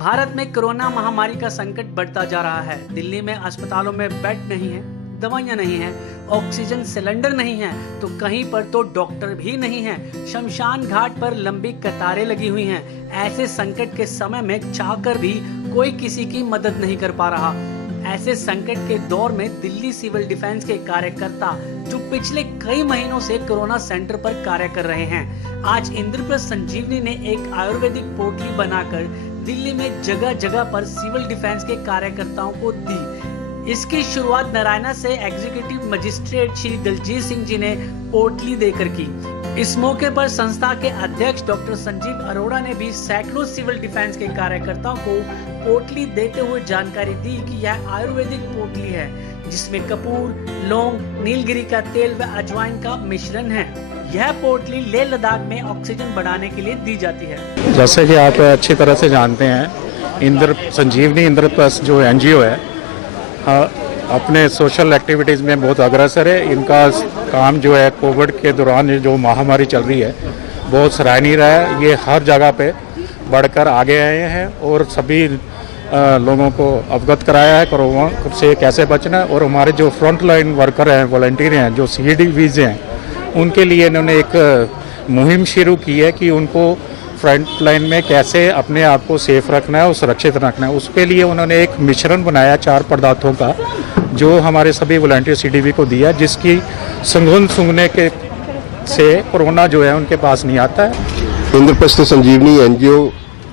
भारत में कोरोना महामारी का संकट बढ़ता जा रहा है। दिल्ली में अस्पतालों में बेड नहीं है, दवाइयां नहीं है, ऑक्सीजन सिलेंडर नहीं है, तो कहीं पर तो डॉक्टर भी नहीं है। शमशान घाट पर लंबी कतारें लगी हुई हैं। ऐसे संकट के समय में चाहकर भी कोई किसी की मदद नहीं कर पा रहा। ऐसे संकट के दौर में दिल्ली सिविल डिफेंस के कार्यकर्ता जो पिछले कई महीनों से कोरोना सेंटर पर कार्य कर रहे हैं, आज इंद्रप्रस्थ संजीवनी ने एक आयुर्वेदिक पोटली बनाकर दिल्ली में जगह जगह पर सिविल डिफेंस के कार्यकर्ताओं को दी। इसकी शुरुआत नारायणा से एग्जीक्यूटिव मजिस्ट्रेट श्री दलजीत सिंह जी ने पोटली देकर की। इस मौके पर संस्था के अध्यक्ष डॉक्टर संजीव अरोड़ा ने भी सैकड़ों सिविल डिफेंस के कार्यकर्ताओं को पोटली देते हुए जानकारी दी कि यह आयुर्वेदिक पोटली है, जिसमें कपूर, लौंग, नीलगिरी का तेल व अजवाइन का मिश्रण है। यह पोटली लेह लद्दाख में ऑक्सीजन बढ़ाने के लिए दी जाती है। जैसे कि आप अच्छी तरह से जानते हैं, संजीवनी इंद्रप्रस्थ जो एनजीओ है, अपने सोशल एक्टिविटीज़ में बहुत अग्रसर है। इनका काम जो है कोविड के दौरान जो महामारी चल रही है बहुत सराहनीय रहा है। ये हर जगह पे बढ़कर आगे आए हैं और सभी लोगों को अवगत कराया है कोरोना से कैसे बचना है। और हमारे जो फ्रंट लाइन वर्कर हैं, वॉलंटियर हैं, जो CDVs हैं, उनके लिए इन्होंने एक मुहिम शुरू की है कि उनको फ्रंट लाइन में कैसे अपने आप को सेफ रखना है और सुरक्षित रखना है। उसके लिए उन्होंने एक मिश्रण बनाया 4 पदार्थों का, जो हमारे सभी वॉलंटियर CDV को दिया, जिसकी सूंघने के से कोरोना जो है उनके पास नहीं आता है। इंद्रप्रस्थ संजीवनी NGO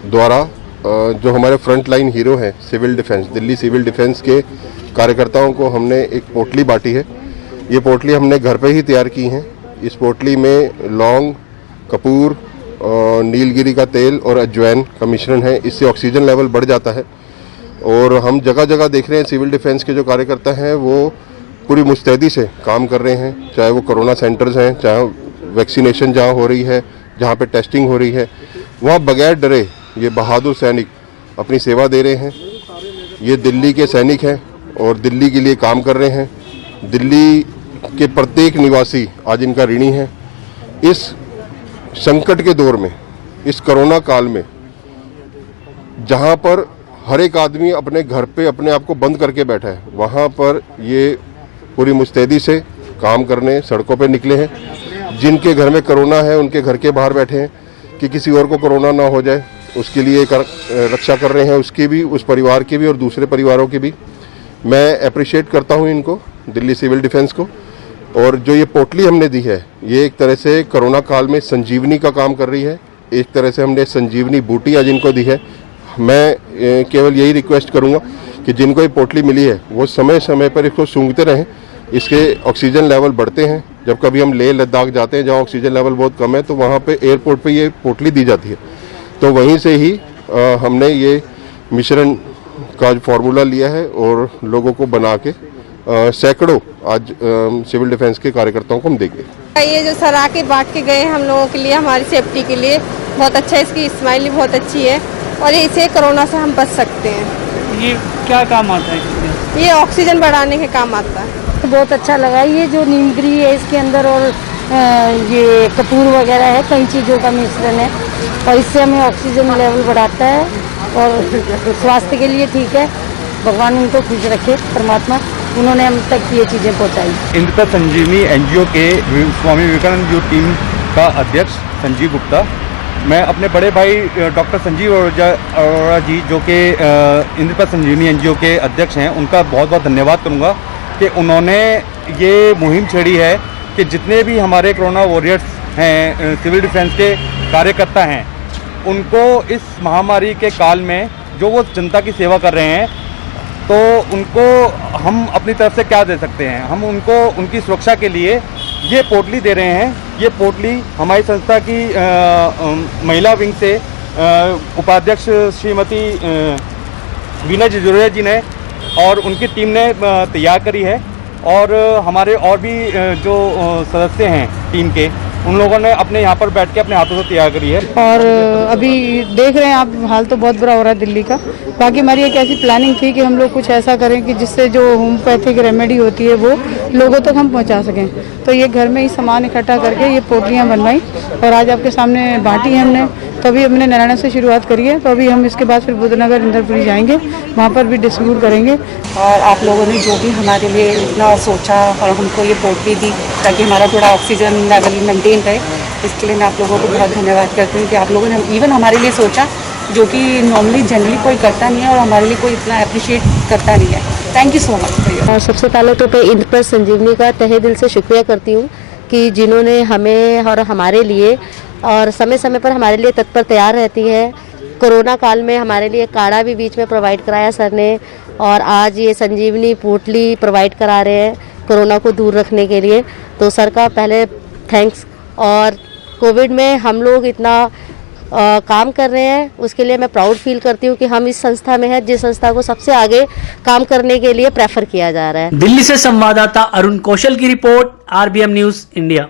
द्वारा जो हमारे फ्रंट लाइन हीरो हैं civil defence, Delhi civil defence के कार्यकर्ताओं को हमने एक पोटली बांटी है। ये पोटली हमने घर पे ही तैयार की है। इस पोटली में लौंग, कपूर, नीलगिरी का तेल और अजवाइन का मिश्रण है। इससे ऑक्सीजन लेवल बढ़ जाता है। और हम जगह जगह देख रहे हैं सिविल डिफेंस के जो कार्यकर्ता हैं वो पूरी मुस्तैदी से काम कर रहे हैं, चाहे वो कोरोना सेंटर्स हैं, चाहे वैक्सीनेशन जहाँ हो रही है, जहाँ पे टेस्टिंग हो रही है, वहाँ बगैर डरे ये बहादुर सैनिक अपनी सेवा दे रहे हैं। ये दिल्ली के सैनिक हैं और दिल्ली के लिए काम कर रहे हैं। दिल्ली के प्रत्येक निवासी आज इनका ऋणी है। इस संकट के दौर में, इस कोरोना काल में, जहां पर हर एक आदमी अपने घर पे अपने आप को बंद करके बैठा है, वहां पर ये पूरी मुस्तैदी से काम करने सड़कों पे निकले हैं। जिनके घर में कोरोना है उनके घर के बाहर बैठे हैं कि किसी और को कोरोना ना हो जाए, उसके लिए रक्षा कर रहे हैं, उसकी भी, उस परिवार की भी और दूसरे परिवारों की भी। मैं अप्रिशिएट करता हूँ इनको, दिल्ली सिविल डिफेंस को। और जो ये पोटली हमने दी है, ये एक तरह से कोरोना काल में संजीवनी का काम कर रही है। एक तरह से हमने संजीवनी बूटी आज इनको दी है। मैं केवल यही रिक्वेस्ट करूंगा कि जिनको ये पोटली मिली है वो समय समय पर इसको सूंघते रहें। इसके ऑक्सीजन लेवल बढ़ते हैं। जब कभी हम लेह लद्दाख जाते हैं जहाँ ऑक्सीजन लेवल बहुत कम है, तो वहाँ पे एयरपोर्ट पे ये पोटली दी जाती है। तो वहीं से ही हमने ये मिश्रण का फॉर्मूला लिया है और लोगों को बना के सैकड़ों आज सिविल डिफेंस के कार्यकर्ताओं को हम देंगे। ये जो सरा के बांट के गए हम लोगों के लिए, हमारी सेफ्टी के लिए बहुत अच्छा है। इसकी स्माइल बहुत अच्छी है और इसे कोरोना से हम बच सकते हैं। ये क्या काम आता है? ये ऑक्सीजन बढ़ाने के काम आता है। तो बहुत अच्छा लगा। ये जो नीलगिरी है इसके अंदर और ये कपूर वगैरह है, कई चीज़ों का मिश्रण है और इससे हमें ऑक्सीजन लेवल बढ़ाता है और स्वास्थ्य के लिए ठीक है। भगवान उनको खुश रखे, परमात्मा, उन्होंने हम तक ये चीज़ें पहुँचाई। इंद्रप्रस्थ संजीवनी NGO के स्वामी विवेकानंद जो टीम का अध्यक्ष संजीव गुप्ता, मैं अपने बड़े भाई डॉक्टर संजीव अरोड़ा जी जो कि इंद्रप्रस्थ संजीवनी NGO के अध्यक्ष हैं, उनका बहुत बहुत धन्यवाद करूँगा कि उन्होंने ये मुहिम छेड़ी है कि जितने भी हमारे कोरोना वॉरियर्स हैं, सिविल डिफेंस के कार्यकर्ता हैं, उनको इस महामारी के काल में जो वो जनता की सेवा कर रहे हैं, तो उनको हम अपनी तरफ से क्या दे सकते हैं। हम उनको उनकी सुरक्षा के लिए ये पोटली दे रहे हैं। ये पोटली हमारी संस्था की महिला विंग से उपाध्यक्ष श्रीमती वीना जिजुरिया जी ने और उनकी टीम ने तैयार करी है। और हमारे और भी जो सदस्य हैं टीम के, उन लोगों ने अपने यहाँ पर बैठ के अपने हाथों से तैयार करी है। और अभी देख रहे हैं आप, हाल तो बहुत बुरा हो रहा है दिल्ली का। बाकी हमारी एक ऐसी प्लानिंग थी कि हम लोग कुछ ऐसा करें कि जिससे जो होम्योपैथिक रेमेडी होती है वो लोगों तक हम पहुँचा सकें। तो ये घर में ही सामान इकट्ठा करके ये पोटलियाँ बनवाई और आज आपके सामने बांटी है हमने। तो तो अभी हमने नारायण से शुरुआत करी है, तो अभी हम इसके बाद फिर बुद्धनगर इंद्रपुरी जाएंगे, वहाँ पर भी डिस्ट्रीब्यूट करेंगे। और आप लोगों ने जो भी हमारे लिए इतना सोचा और हमको ये पोटली दी ताकि हमारा थोड़ा ऑक्सीजन लेवल मेंटेन रहे, इसके लिए मैं आप लोगों को बहुत धन्यवाद करती हूँ कि आप लोगों ने इवन हमारे लिए सोचा, जो कि नॉर्मली जनरली कोई करता नहीं है और हमारे लिए कोई इतना अप्रिशिएट करता नहीं है। Thank you so much. और सबसे पहले तो मैं इंद्रप्रस्थ संजीवनी का तहे दिल से शुक्रिया करती हूँ कि जिन्होंने हमें और हमारे लिए और समय समय पर हमारे लिए तत्पर तैयार रहती है। कोरोना काल में हमारे लिए काढ़ा भी बीच में प्रोवाइड कराया सर ने, और आज ये संजीवनी पोटली प्रोवाइड करा रहे हैं कोरोना को दूर रखने के लिए। तो सर का पहले थैंक्स। और कोविड में हम लोग इतना काम कर रहे हैं, उसके लिए मैं प्राउड फील करती हूँ कि हम इस संस्था में हैं जिस संस्था को सबसे आगे काम करने के लिए प्रेफर किया जा रहा है। दिल्ली से संवाददाता अरुण कौशल की रिपोर्ट, RBM न्यूज इंडिया।